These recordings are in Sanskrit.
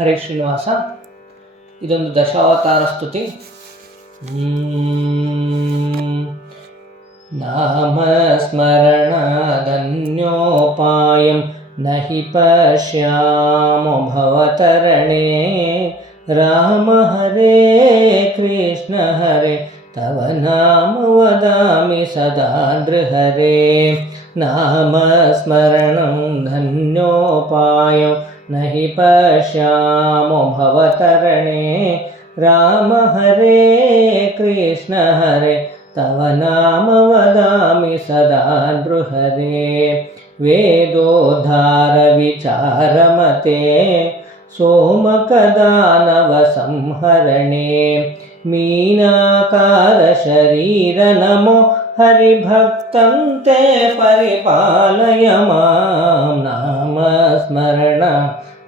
ಹರೇ ಶ್ರೀನಿವಾಸ ಇದೊಂದು ದಶಾವತಾರ ಸ್ತುತಿ नामस्मरणादन्योपायं न हि पश्यामो भवतरणे राम हरे कृष्ण हरे तव नाम वदामि सदा नृहरे नामस्मरणं धन्योपायं न हि पश्यामो भवतरणे। राम हरे कृष्ण हरे तव नाम वदामि सदा नृहरे वेदोद्धारविचारमते सोमकदानवसंहरणे। मीनाकारशरीरनमो हरिभक्तं ते परिपालय मां। नामस्मरण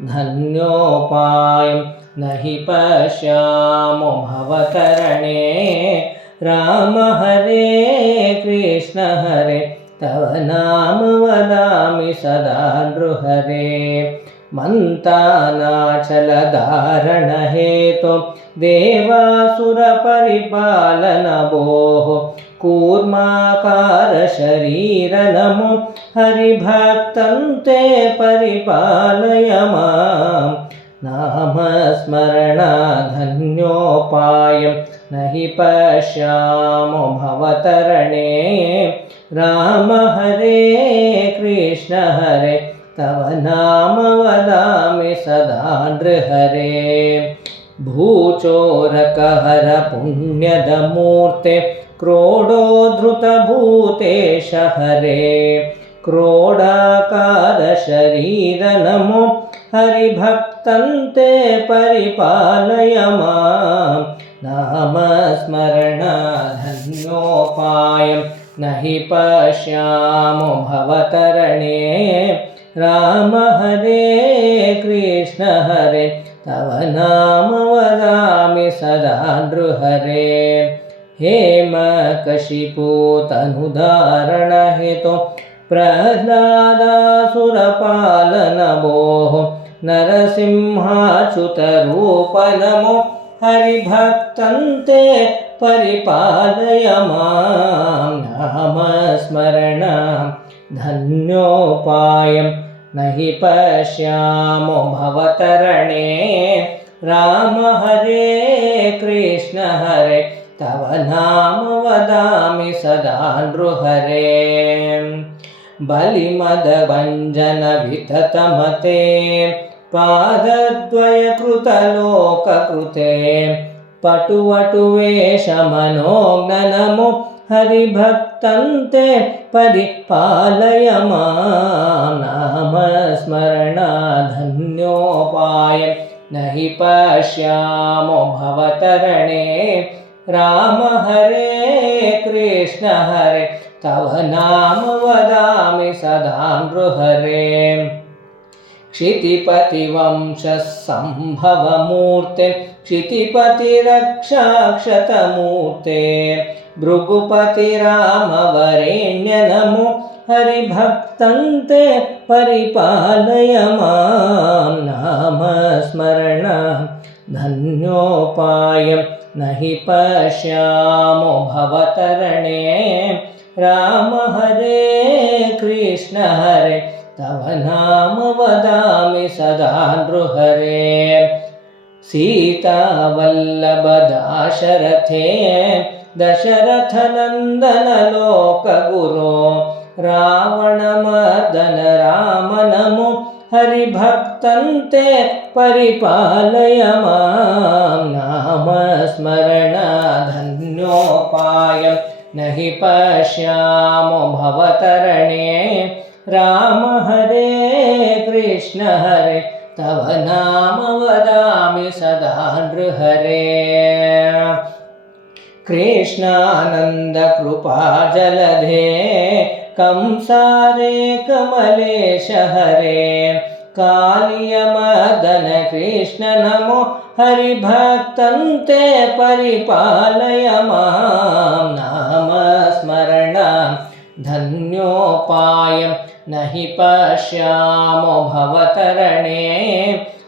धन्योपायं न हि पश्यामो भवतरणे। राम हरे कृष्ण हरे तव नाम वदामि सदा नृहरे मन्तानाचलधारणहेतु देवासुरपरिपालनभोः कूर्माकारशरीरनमो हरिभक्तं ते परिपालय मां नामस्मरणाधन्योपायं न हि पश्यामो भवतरणे। राम हरे कृष्ण हरे तव नाम वदामि सदा नृहरे। भूचोरकहर पुण्यदमूर्ते क्रोडोद्धृतभूतेश हरे क्रोडाकारशरीरनमो हरिभक्तं ते परिपालय माँ नामस्मरणाधन्योपायं न हि पश्यामो भवतरणे। राम हरे कृष्ण हरे तव नाम वदामि सदा नृहरे हेमकशिपूतनुदारणहेतु प्रह्लादासुरपालनभोः नरसिंहाच्युतरूपनमो हरिभक्तं ते परिपालय मां नामस्मरण धन्योपायं न हि पश्यामो भवतरणे राम हरे कृष्ण हरे तव नाम वदामि सदा नृहरे। बलिमदभञ्जनविततमते पादद्वयकृतलोककृते पटुवटुवेशमनोज्ञनमो हरिभक्तं ते परिपालय मां नामस्मरणाधन्योपाय न हि पश्यामो भवतरणे राम हरे कृष्ण हरे तव नाम वदामि सदा नृहरे क्षितिपतिवंशः सम्भवमूर्ते क्षितिपतिरक्षाक्षतमूर्ते भृगुपतिरामवरेण्य नमो हरिभक्तं ते परिपालय मां नामस्मरण धन्योपायं न हि पश्यामो भवतरणे राम हरे कृष्ण हरे तव नाम वदामि सदा नृहरे। सीतावल्लभदाशरथे दशरथनन्दनलोकगुरो रावणमर्दन राम नमो हरिभक्तं ते परिपालय मां। नामस्मरण धन्योपायं न हि पश्यामो भवतरणे राम हरे कृष्ण हरे तव नाम वदामि सदा नृहरे। कृष्णानन्दकृपाजलधे कंसारे कमलेश हरे। कालियमदन कृष्ण नमो हरिभक्तं ते परिपालय मां। नामस्मरण धन्योपायं न हि पश्यामो भवतरणे।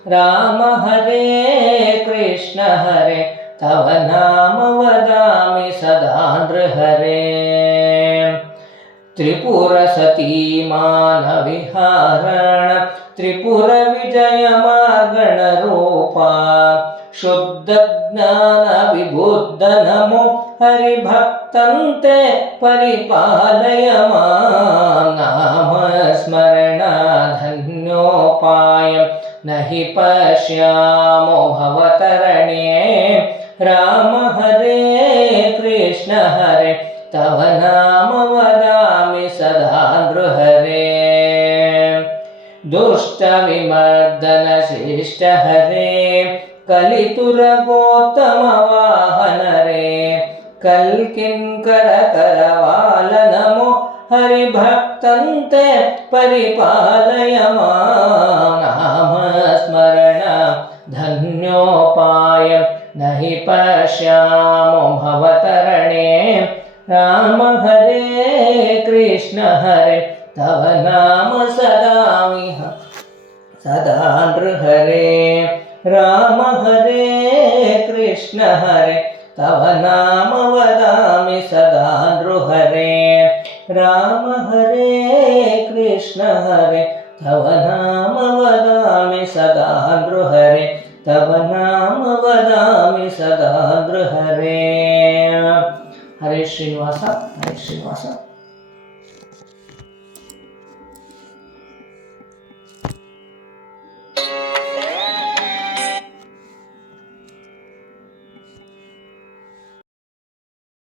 राम हरे कृष्ण हरे तव नाम वदामि सदा नृहरे त्रिपुरसतीमानविहारण त्रिपुरविजयमागणरूपा शुद्धज्ञानविबुद्ध हरिभक्तन्ते परिपालय मां नामस्मरणाधन्योपाय न हि पश्यामो भवतरणे। राम हरे कृष्ण हरे तव नाम वदामि सदा नृहरे। दुष्टविमर्दनशिष्ट हरे कलितुरगोत्तमवाहन रे कल्किङ्करकरवाल नमो हरिभक्तन्ते परिपालय मां नामस्मरण धन्योपाय न हि पश्यामो भवतरणे राम हरे कृष्ण हरे तव नाम सदा विह सदा नृहरे राम हरे कृष्ण हरे तव नाम वदामि सदा नृहरे। राम हरे, कृष्ण हरे, तव नाम वदामि सदा नृहरे। तव नाम वदामि सदा नृहरे। हरे श्रीनिवास हरे श्रीनिवास।